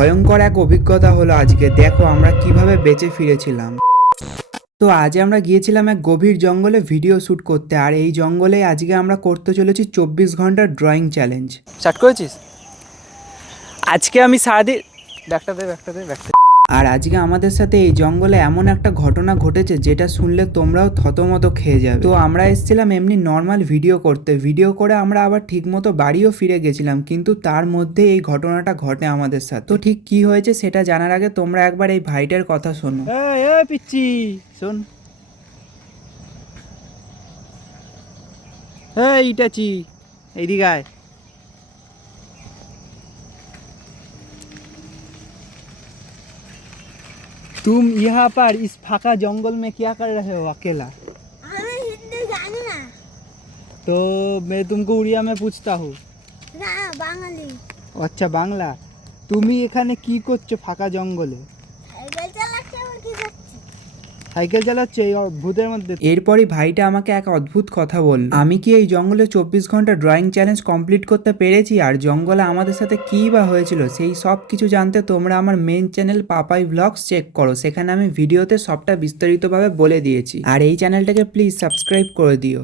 ভয়ঙ্কর এক অভিজ্ঞতা হলো আজকে। দেখো আমরা কিভাবে বেঁচে ফিরেছিলাম। তো আজ আমরা গিয়েছিলাম এক গভীর জঙ্গলে ভিডিও শ্যুট করতে, আর এই জঙ্গলে আজকে আমরা করতে চলেছি 24 ঘন্টার ড্রয়িং চ্যালেঞ্জ। স্টার্ট করেছিস? আজকে আমি সারাদিন ব্যাগটা দে। আর আজকে আমাদের সাথে এই জঙ্গলে এমন একটা ঘটনা ঘটেছে যেটা শুনলে তোমরাও থতমত খেয়ে যাবে। তো আমরা এসেছিলাম এমনি নর্মাল ভিডিও করতে, ভিডিও করে আমরা আবার ঠিকমতো বাড়িও ফিরে গেছিলাম, কিন্তু তার মধ্যে এই ঘটনাটা ঘটে আমাদের সাথে। তো ঠিক কি হয়েছে সেটা জানার আগে তোমরা একবার এই ভাইটার কথা শোনো। এই পিচ্ছি শোন, এই ইটাচি এইদিকে আয়। तुम यहाँ पर इस फाका जंगल में क्या कर रहे हो अकेला? हमें हिंदी जानी ना। तो मैं तुमको उड़िया में पूछता हूँ। না বাঙালি। আচ্ছা বাংলা। তুমি এখানে কি করছো ফাঁকা জঙ্গলে? সাইকেল চালাচ্ছে আর কি করছে? সাইকেল চালাচ্ছে এই ভূতের মধ্যে? এরপরই ভাইটা আমাকে এক অদ্ভুত কথা বলল। আমি কি এই জঙ্গলে 24 ঘন্টা ড্রয়িং চ্যালেঞ্জ কমপ্লিট করতে পেরেছি, আর জঙ্গলে আমাদের সাথে কী বা হয়েছিল সেই সব কিছু জানতে তোমরা আমার main channel Papai vlogs check করো। সেখানে আমি ভিডিওতে সবটা বিস্তারিতভাবে বলে দিয়েছি, আর এই চ্যানেলটাকে প্লিজ সাবস্ক্রাইব করে দিও।